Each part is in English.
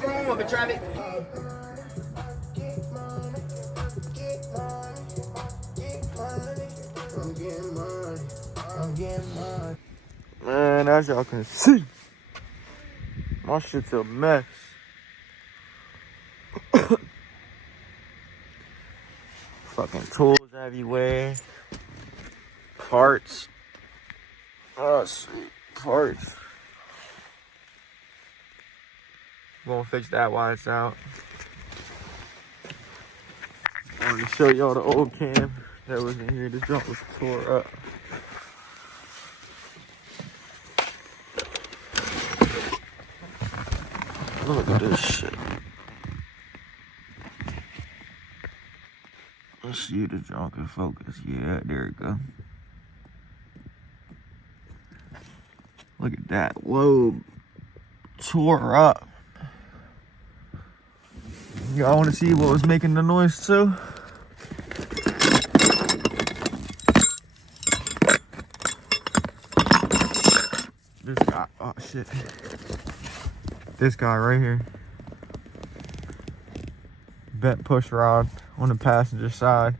Come on, traffic. Man, as y'all can see, my shit's a mess. Fucking tools everywhere. Parts. Oh, sweet. Parts. Gonna fix that while it's out. I want to show y'all the old cam that was in here. This junk was tore up. Look at this shit. Let's see the junk in focus. Yeah, there we go. Look at that. Whoa. Tore up. Y'all want to see what was making the noise too? This guy. Oh shit. This guy right here. Bent push rod on the passenger side.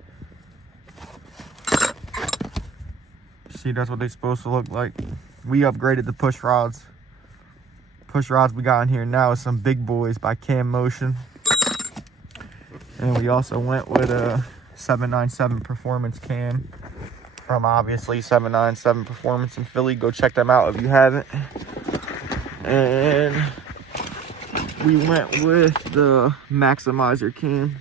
See, that's what they're supposed to look like. We upgraded the push rods. Push rods we got in here now is some big boys by Cam Motion. And we also went with a 797 Performance cam from obviously 797 Performance in Philly. Go check them out if you haven't. And we went with the Maximizer cam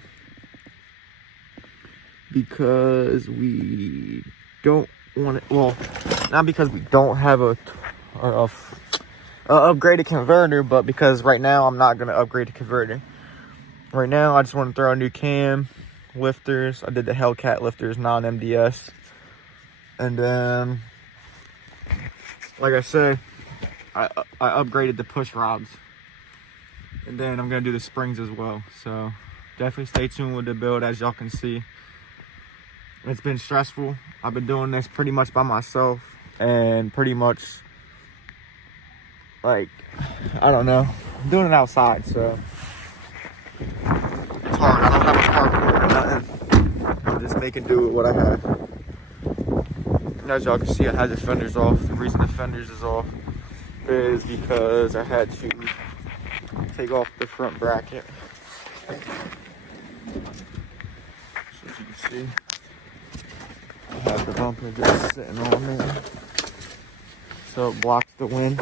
because we don't want it. Well, not because we don't have a upgraded converter, but because right now I'm not gonna upgrade the converter. Right now I just want to throw a new cam, lifters. I did the Hellcat lifters, non-MDS, and then, like I said, I upgraded the push rods, and then I'm gonna do the springs as well. So definitely stay tuned with the build. As y'all can see, it's been stressful. I've been doing this pretty much by myself, and pretty much, like, I don't know, I'm doing it outside, so it's hard. I don't have a carport or nothing. I'm just making do with what I have. And as y'all can see, I had the fenders off. The reason the fenders is off is because I had to take off the front bracket. So as you can see, I have the bumper just sitting on there, so it blocks the wind.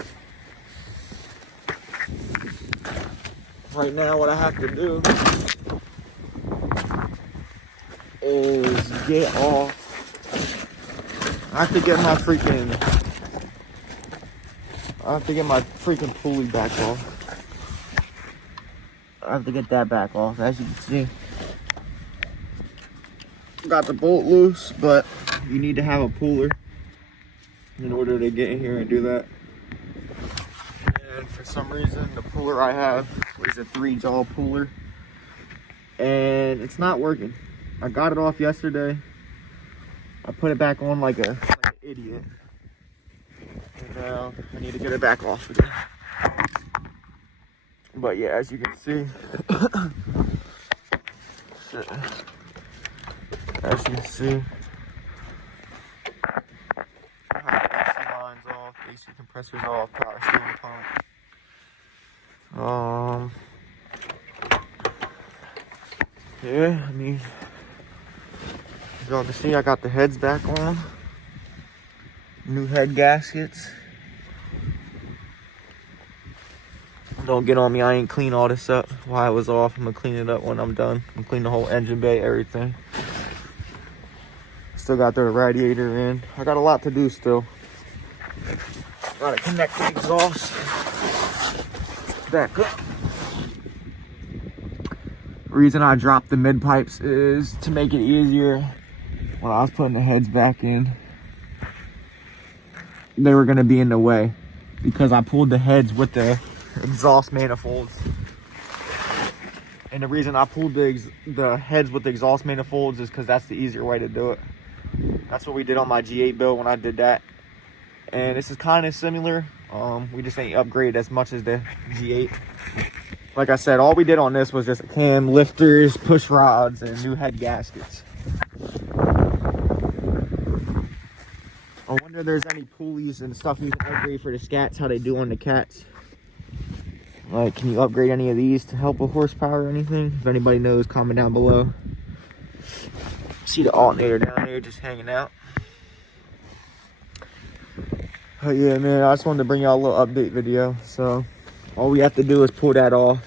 Right now, what I have to do is get off. I have to get my freaking pulley back off. I have to get that back off, as you can see. Got the bolt loose, but you need to have a puller in order to get in here and do that. And for some reason, the puller I have is a 3-jaw puller, and it's not working. I got it off yesterday. I put it back on like an idiot, and now I need to get it back off again. But yeah, as you can see, as you can see, I have the AC lines off, AC compressors off, power steering pump. Yeah, I mean, as y'all can see, I got the heads back on. New head gaskets. Don't get on me, I ain't clean all this up while I was off. I'm gonna clean it up when I'm done. I'm clean the whole engine bay, everything. Still got the radiator in. I got a lot to do still. Gotta connect the exhaust back up. Reason I dropped the mid pipes is to make it easier. When I was putting the heads back in, they were gonna be in the way because I pulled the heads with the exhaust manifolds. And the reason I pulled the heads with the exhaust manifolds is because that's the easier way to do it. That's what we did on my G8 build when I did that. And this is kind of similar. We just ain't upgraded as much as the G8. Like I said, all we did on this was just a cam, lifters, push rods, and new head gaskets. I wonder if there's any pulleys and stuff you can upgrade for the Scats, how they do on the Cats. Like, can you upgrade any of these to help with horsepower or anything? If anybody knows, comment down below. See the alternator down there just hanging out. Oh yeah, man, I just wanted to bring y'all a little update video. So, all we have to do is pull that off.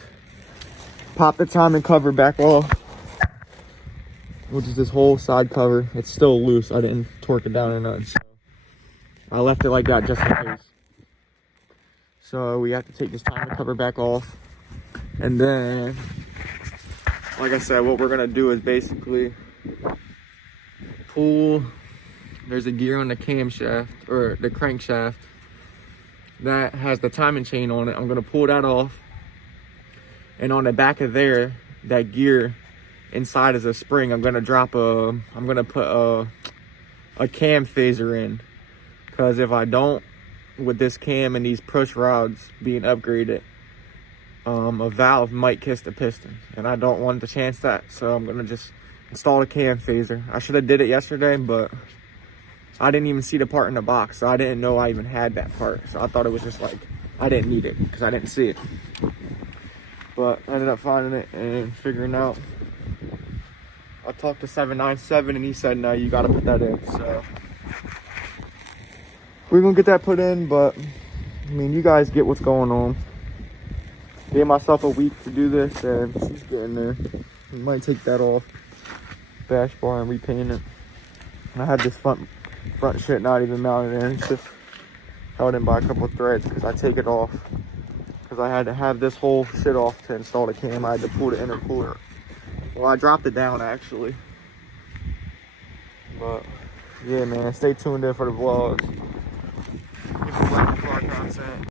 Pop the timing cover back off, which is this whole side cover. It's still loose. I didn't torque it down or nothing. So I left it like that just in case. So we have to take this timing cover back off. And then, like I said, what we're gonna do is basically pull, there's a gear on the camshaft, or the crankshaft, that has the timing chain on it. I'm gonna pull that off. And on the back of there, that gear inside is a spring. I'm gonna put a cam phaser in. Cause if I don't, with this cam and these push rods being upgraded, a valve might kiss the piston. And I don't want to chance that. So I'm gonna just install a cam phaser. I should have did it yesterday, but I didn't even see the part in the box. So I didn't know I even had that part. So I thought it was just like, I didn't need it because I didn't see it. But I ended up finding it and figuring out. I talked to 797 and he said, no, you gotta put that in. So we're gonna get that put in, but I mean, you guys get what's going on. Gave myself a week to do this and she's getting there. We might take that off, bash bar, and repaint it. And I had this front shit not even mounted in. It's just held in by a couple of threads because I take it off. Because I had to have this whole shit off to install the cam. I had to pull the intercooler. Well, I dropped it down actually. But yeah, man, stay tuned in for the vlogs. Get some black car content.